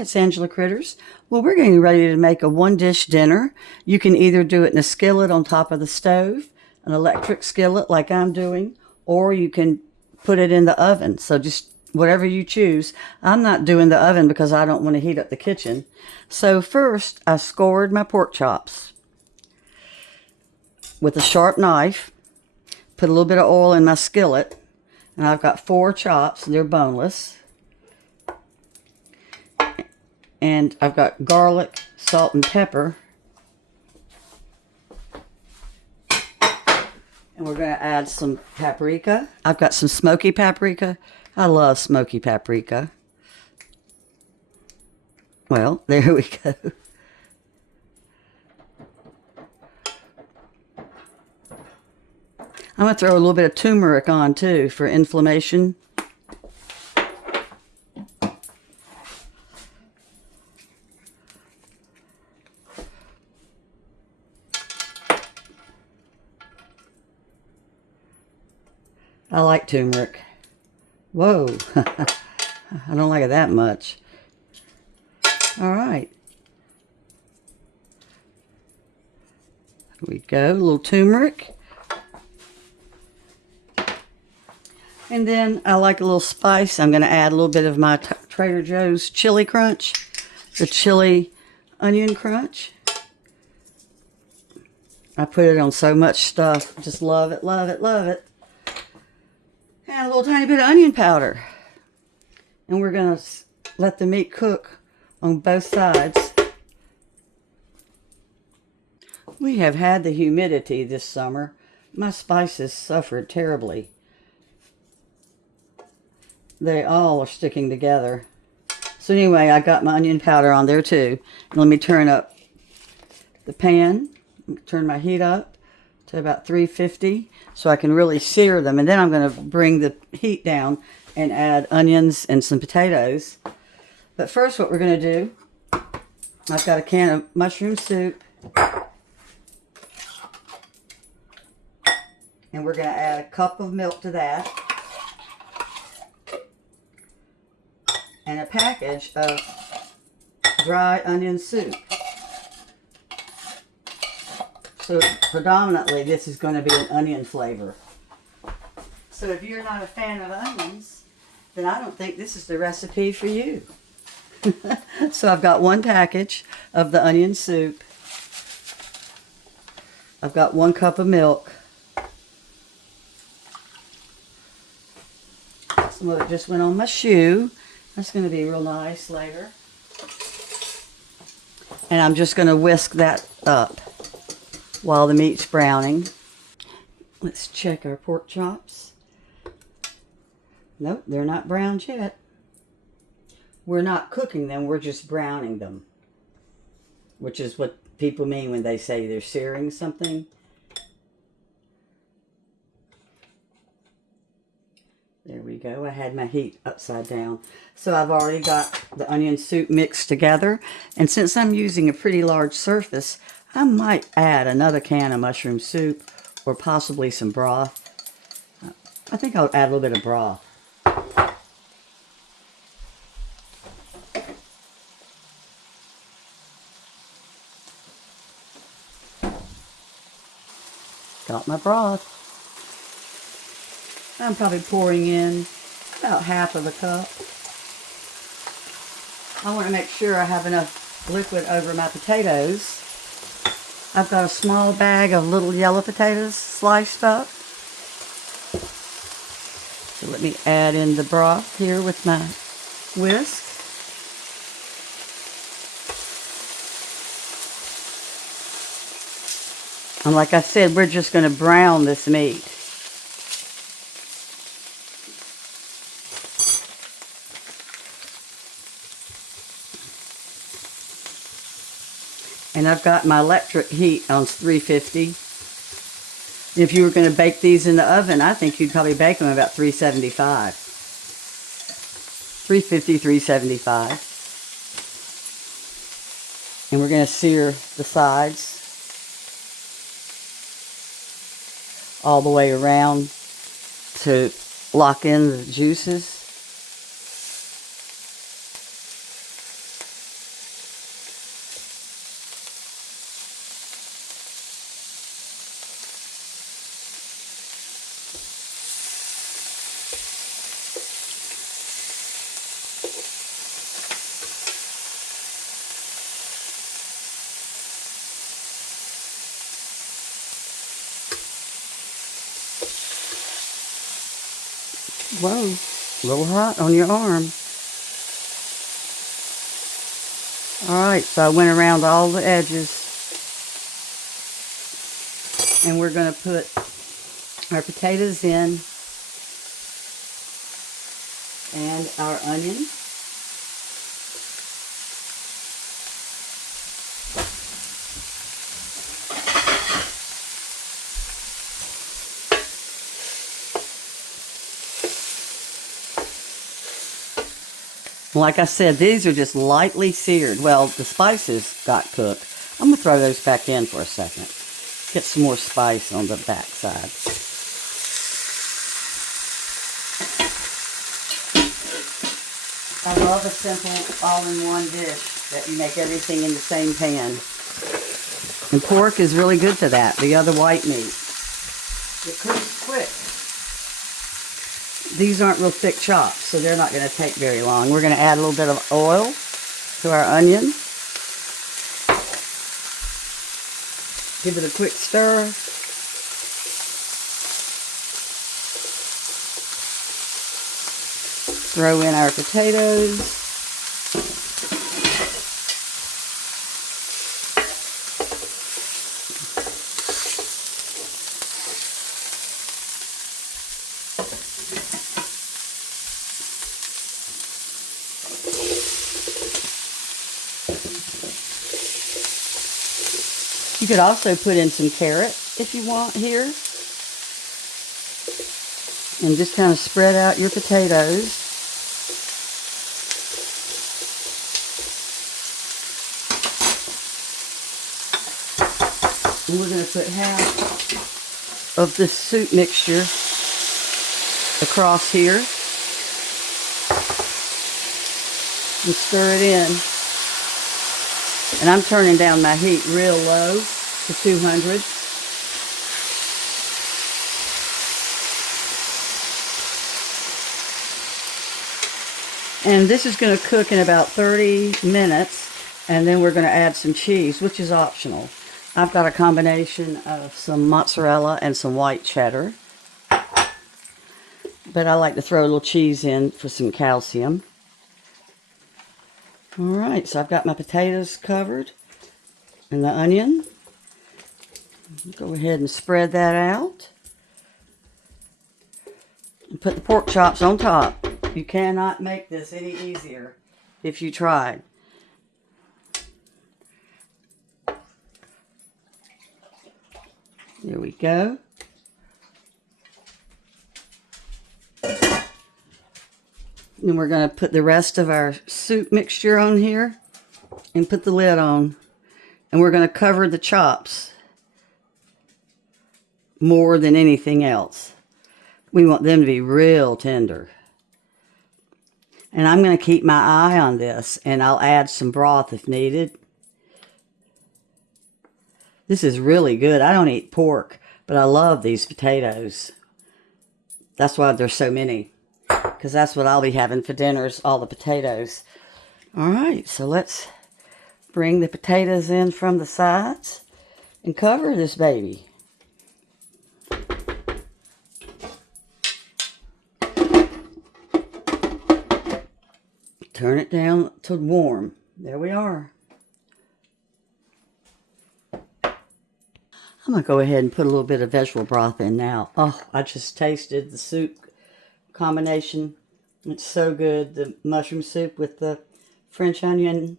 It's Angela Critters. Well, we're getting ready to make a one-dish dinner. You can either do it in a skillet on top of the stove, an electric skillet like I'm doing, or you can put it in the oven. So just whatever you choose. I'm not doing the oven because I don't want to heat up the kitchen. So first, I scored my pork chops with a sharp knife, put a little bit of oil in my skillet, and I've got 4 chops. They're boneless. And I've got garlic, salt, and pepper. And we're going to add some paprika. I've got some smoky paprika. I love smoky paprika. Well, there we go. I'm going to throw a little bit of turmeric on too for inflammation. I like turmeric. Whoa, I don't like it that much. All right. Here we go, a little turmeric. And then I like a little spice. I'm going to add a little bit of my Trader Joe's Chili Crunch, the chili onion crunch. I put it on so much stuff. Just love it, love it, love it. And a little tiny bit of onion powder. And we're going to let the meat cook on both sides. We have had the humidity this summer. My spices suffered terribly. They all are sticking together. So anyway, I got my onion powder on there too. And let me turn up the pan. Turn my heat up to about 350 so I can really sear them. And then I'm going to bring the heat down and add onions and some potatoes. But first what we're going to do, I've got a can of mushroom soup. And we're going to add a cup of milk to that. And a package of dry onion soup. So predominantly this is going to be an onion flavor. So if you're not a fan of onions, then I don't think this is the recipe for you. So I've got 1 package of the onion soup. I've got 1 cup of milk. Some of it just went on my shoe. That's going to be real nice later. And I'm just going to whisk that up while the meat's browning. Let's check our pork chops. Nope, they're not browned yet. We're not cooking them, we're just browning them. Which is what people mean when they say they're searing something. There we go. I had my heat upside down. So I've already got the onion soup mixed together. And since I'm using a pretty large surface, I might add another can of mushroom soup or possibly some broth. I think I'll add a little bit of broth. Got my broth. I'm probably pouring in about half of a cup. I want to make sure I have enough liquid over my potatoes. I've got a small bag of little yellow potatoes sliced up. So let me add in the broth here with my whisk. And like I said, we're just going to brown this meat. And I've got my electric heat on 350. If you were going to bake these in the oven, I think you'd probably bake them about 375. 350, 375. And we're going to sear the sides all the way around to lock in the juices. Whoa, a little hot on your arm. Alright, so I went around all the edges. And we're going to put our potatoes in and our onion. Like I said, these are just lightly seared. Well, the spices got cooked. I'm going to throw those back in for a second. Get some more spice on the back side. I love a simple all-in-one dish that you make everything in the same pan. And pork is really good for that, the other white meat. It cooks quick. These aren't real thick chops, so they're not going to take very long. We're going to add a little bit of oil to our onion. Give it a quick stir. Throw in our potatoes. You could also put in some carrot if you want here. And just kind of spread out your potatoes. And we're going to put half of this soup mixture across here. And stir it in. And I'm turning down my heat real low to 200. And this is going to cook in about 30 minutes. And then we're going to add some cheese, which is optional. I've got a combination of some mozzarella and some white cheddar. But I like to throw a little cheese in for some calcium. Alright, so I've got my potatoes covered and the onion. Go ahead and spread that out. And put the pork chops on top. You cannot make this any easier if you tried. There we go. Then we're going to put the rest of our soup mixture on here and put the lid on. And we're going to cover the chops more than anything else. We want them to be real tender. And I'm going to keep my eye on this, and I'll add some broth if needed. This is really good. I don't eat pork, but I love these potatoes. That's why there's so many. Because that's what I'll be having for dinner is all the potatoes. Alright, so let's bring the potatoes in from the sides and cover this baby. Turn it down to warm. There we are. I'm going to go ahead and put a little bit of vegetable broth in now. Oh, I just tasted the soup combination. It's so good. The mushroom soup with the French onion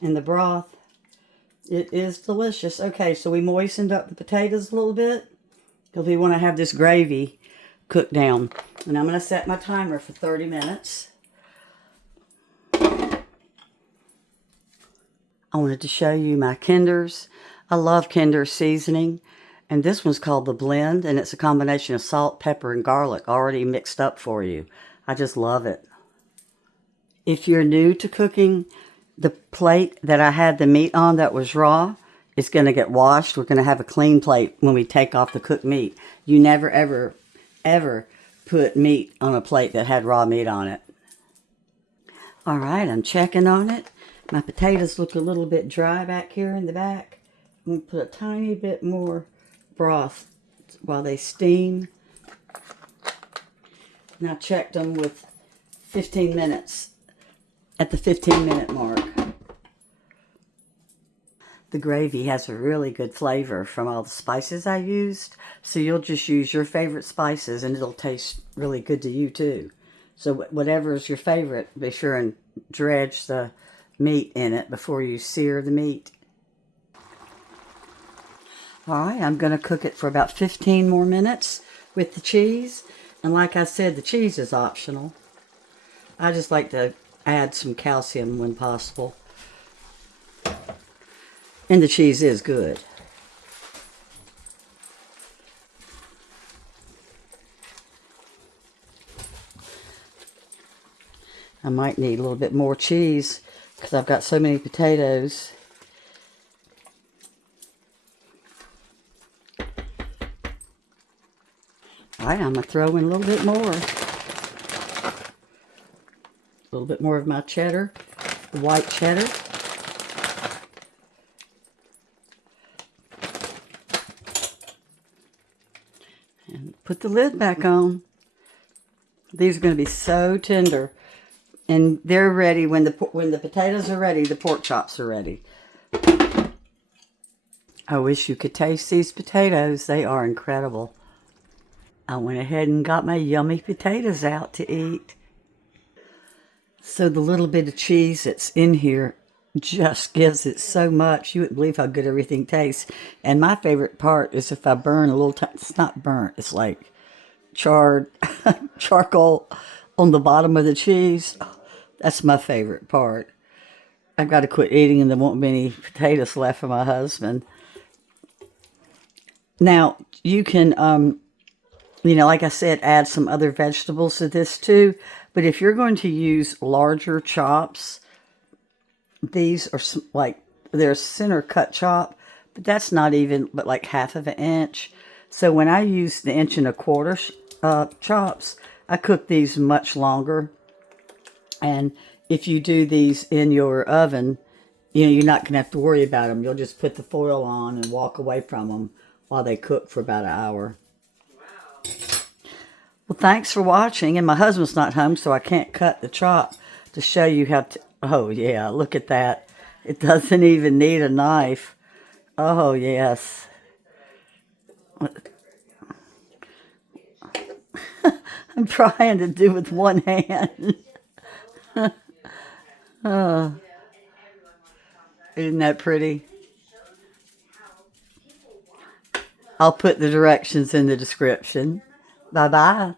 and the broth. It is delicious. Okay, so we moistened up the potatoes a little bit because we want to have this gravy cooked down. And I'm going to set my timer for 30 minutes. I wanted to show you my Kinders. I love Kinder seasoning. And this one's called the Blend, and it's a combination of salt, pepper, and garlic already mixed up for you. I just love it. If you're new to cooking, the plate that I had the meat on that was raw is going to get washed. We're going to have a clean plate when we take off the cooked meat. You never, ever, ever put meat on a plate that had raw meat on it. All right, I'm checking on it. My potatoes look a little bit dry back here in the back. I'm going to put a tiny bit more broth while they steam. And I checked them with 15 minutes, at the 15-minute mark. The gravy has a really good flavor from all the spices I used. So you'll just use your favorite spices and it'll taste really good to you too. So whatever is your favorite, be sure and dredge the meat in it before you sear the meat. Alright, I'm going to cook it for about 15 more minutes with the cheese. And like I said, the cheese is optional. I just like to add some calcium when possible. And the cheese is good. I might need a little bit more cheese because I've got so many potatoes. Alright, I'm going to throw in a little bit more. A little bit more of my cheddar, the white cheddar. And put the lid back on. These are going to be so tender. And they're ready. When the potatoes are ready, the pork chops are ready. I wish you could taste these potatoes. They are incredible. I went ahead and got my yummy potatoes out to eat. So the little bit of cheese that's in here just gives it so much. You wouldn't believe how good everything tastes. And my favorite part is if I burn a little time. It's not burnt. It's like charred charcoal on the bottom of the cheese. That's my favorite part. I've got to quit eating and there won't be any potatoes left for my husband. Now, you can, like I said, add some other vegetables to this too. But if you're going to use larger chops, these are like, they're center cut chop, but that's not even but like half of an inch. So when I use the 1¼ inch chops, I cook these much longer. And if you do these in your oven, you're not going to have to worry about them. You'll just put the foil on and walk away from them while they cook for about an hour. Wow. Well, thanks for watching. And my husband's not home, so I can't cut the chop to show you how to... Oh, yeah, look at that. It doesn't even need a knife. Oh, yes. I'm trying to do with one hand. Oh, isn't that pretty? I'll put the directions in the description. Bye-bye.